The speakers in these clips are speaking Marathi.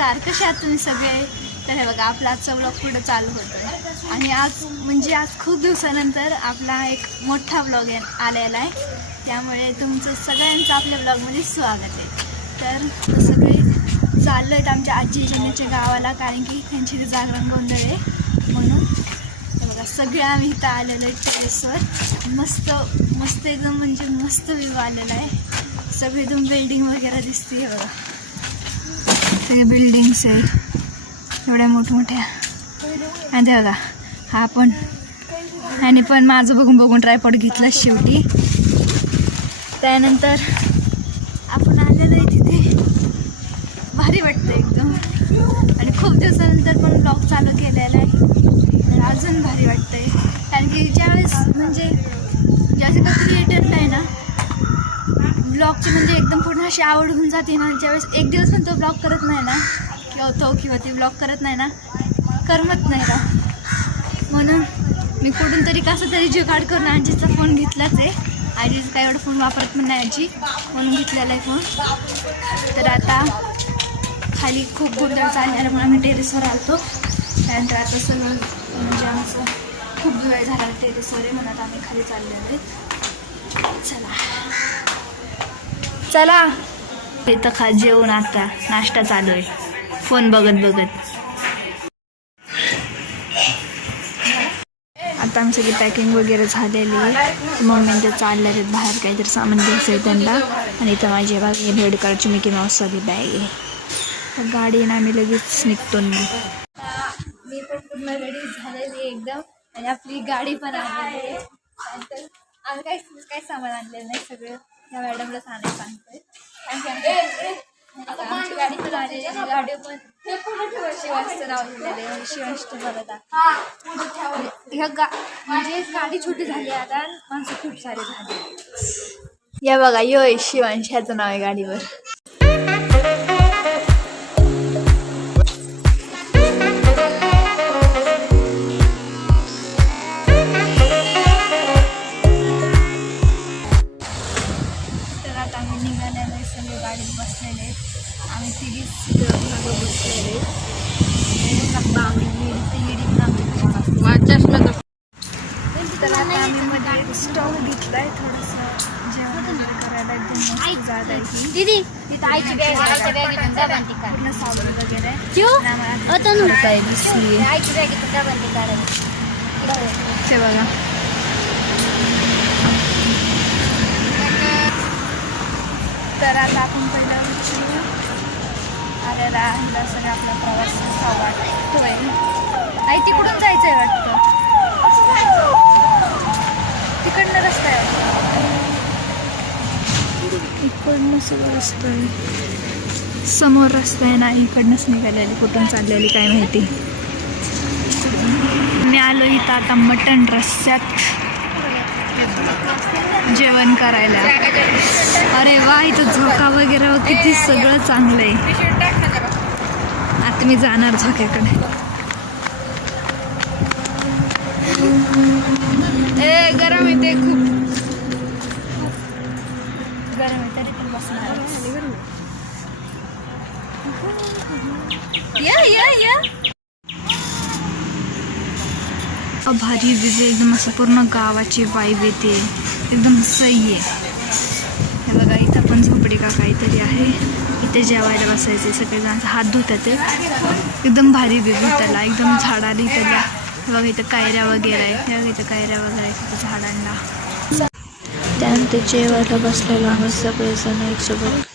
नमस्कार, कसे आहात तुम्ही सगळे? तर हे बघा आपला आजचा ब्लॉग पुढे चालू होतोय आणि आज खूप दिवसानंतर आपला एक मोठा ब्लॉग आलेला आहे. त्यामुळे तुमचं सगळ्यांचं आपल्या ब्लॉगमध्ये स्वागत आहे. तर सगळे चाललो आहेत आमच्या आजी जनेच्या गावाला, कारण की त्यांची ते जागरण गोंधळ आहे म्हणून. तर बघा सगळे आम्ही इथं आलेलो आहे टेरेसवर. मस्त मस्त एकदम म्हणजे मस्त व्ह्यू आलेला आहे. सगळे एकदम बिल्डिंग वगैरे दिसते. बघा सगळे बिल्डिंग्स आहे एवढ्या मोठमोठ्या. आणि ते बघा हा पण आणि पण माझं बघून ट्रायपॉड घेतला शेवटी. त्यानंतर आपण आलेलो आहे तिथे. भारी वाटतं एकदम आणि खूप दिवसानंतर पण ब्लॉग चालू केलेला आहे. अजून भारी वाटतंय कारण की ज्यावेळेस म्हणजे ज्यावेळेस एका क्रिएटरला आहे ना ब्लॉगची म्हणजे एकदम पूर्ण अशी आवड होऊन जाते ना, ज्यावेळेस एक दिवस पण तो ब्लॉग करत नाही ना किंवा ती ब्लॉग करत नाही ना, करमत नाही ना. म्हणून मी कुठून तरी कसं तरी जुगाड करून आजीचा फोन घेतलाच आहे. आजीचं काय एवढं फोन वापरत पण नाही आजी, म्हणून घेतलेला आहे फोन. तर आता खाली खूप गोंधळ चालल्यामुळे आम्ही टेरेसवर आलतो. त्यानंतर आता सगळं म्हणजे आमचं खूप वेळ झाला टेरेसवर आहे, म्हणून आम्ही खाली चाललेलो आहे. चला इथं जेवण आता नाश्ता चालू आहे फोन बघत. आता आमची सगळी पॅकिंग वगैरे झालेली आहे. मम्मी ते चालले आहेत बाहेर, काहीतरी सामान घ्यायचं आहे त्यांना. आणि इथं माझी बाग भेड कार्डची मिकी माऊसवाली बॅग आहे. गाडीनं आम्ही लगेच निघतो. मी पण पूर्ण रेडी झालेली एकदम आणि आपली गाडी पण आलेली आहे. आम्ही काय सामान आणलेलं नाही, सगळं या मॅडमला सांगतोय. आमची गाडी पण आलेली आहे. गाडी पण शिवांशचं नाव लिहिलेलं आहे. शिवांशचं बघत म्हणजे गाडी छोटी झाली आता, माणसं खूप सारे झाले. या बघा योय शिवांश ह्याचं नाव आहे गाडीवर. तर आता आम्ही निघालेलो आहे, सगळे गाडीत बसलेले आहेत. आम्ही तिघीच बसलेले तर आता आम्ही मध्ये स्टोव घेतलाय थोडंसं जेवण वगैरे करायला. एकदम मस्त जात आहे की पूर्ण सावली वगैरे ते बघा. तर आता आपण पहिला आलेला आहे सगळं आपला प्रवास वाटतोय. आई तिकडून जायचं आहे वाटतं, तिकडनं रस्ता आहे, इकडनं सगळं रस्ता आहे. समोर रस्ता आहे ना, इकडनंच निघालेली. कुठून चाललेली काय माहिती. मी आलो इथं आता मटण रस्स्यात जेवण करायला. अरे वा, इथं झोका वगैरे किती सगळं चांगलं आहे. आता मी जाणार झोक्याकडे. गरम येते, खूप गरम आहे तरी पण बसणार. भारी विजे एकदम असं पूर्ण गावाची वाईब येते, एकदम सही आहे. हे बघा इथं पण झोपडी का काहीतरी आहे. इथे जेवायला बसायचे सगळेजण हात धुतात. एकदम भारी व्ह्यू त्याला, एकदम झाडाला इथल्या. बघा इथं कायऱ्या वगैरे आहेत, इथं कायऱ्या वगैरे आहेत इथं झाडांना. त्यानंतर जेवायला बसलेलो आम्ही सगळेजण एक सोबत.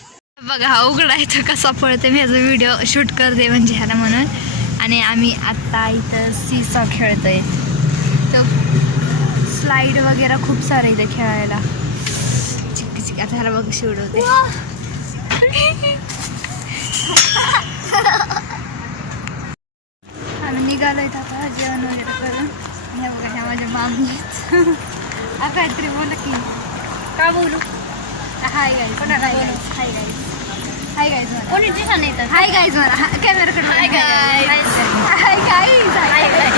बघा हा उघडा इथं कसा पळते. मी ह्याचा व्हिडिओ शूट करते म्हणजे ह्याला म्हणून. आणि आम्ही आत्ता इथं सीसा खेळतोय. तो स्लाईड वगैरे खूप सारं इथं खेळायला. चिक आता ह्याला बघ शिवडवते. आम्ही निघालो इथं आता जेवण वगैरे करून. ह्या बघा ह्या माझ्या मामी आहेत. काहीतरी बोला की का बोलू. Hi guys, hi guys, hi guys, hi guys म्हणा. कोणी दिसा नाही तर हाय गाईज म्हणा. कॅमेराकडे hi guys, hi guys, hi guys.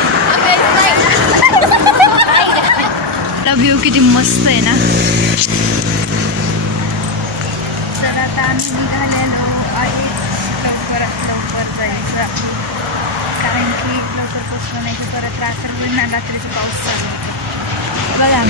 View किती मस्त आहे ना. तर आता आम्ही निघालेलो आहे परत लवकर जायचं, कारण की लवकर पोचलं नाही की परत रात्रीचा पाऊस चालू होतो. बघा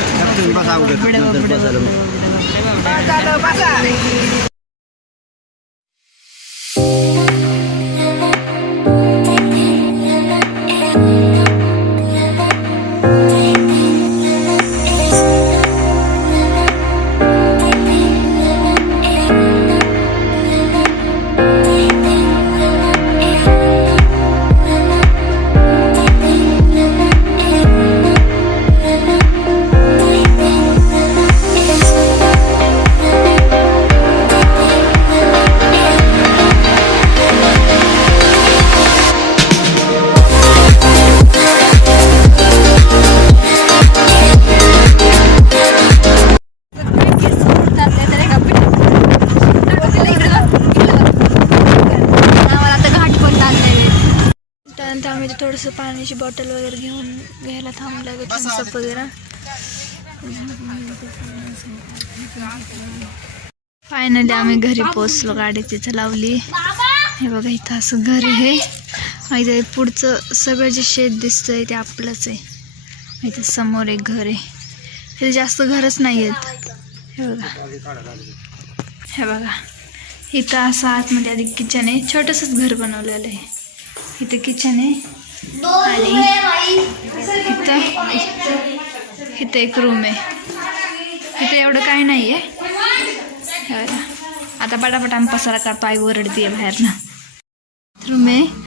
त्यानंतर आम्ही थोडंसं पाण्याची बॉटल वगैरे घ्यायला थांबलं, थम्सअप वगैरे. फायनली आम्ही घरी पोचलो. गाडी तिथं लावली. हे बघा इथं असं घर आहे. इथं पुढचं सगळं जे शेत दिसतंय ते आपलंच आहे. इथं समोर एक घर आहे. इथे जास्त घरच नाही आहेत. हे बघा इथं असं आतमध्ये आधी किचन आहे. छोटंसंच घर बनवलेलं आहे. इथं किचन आहे आणि इथं एक रूम आहे. इथं एवढं काय नाही आहे. आता पटापट आम्ही पसारा करतो. आई ओरडते बाहेरनं. रूम आहे.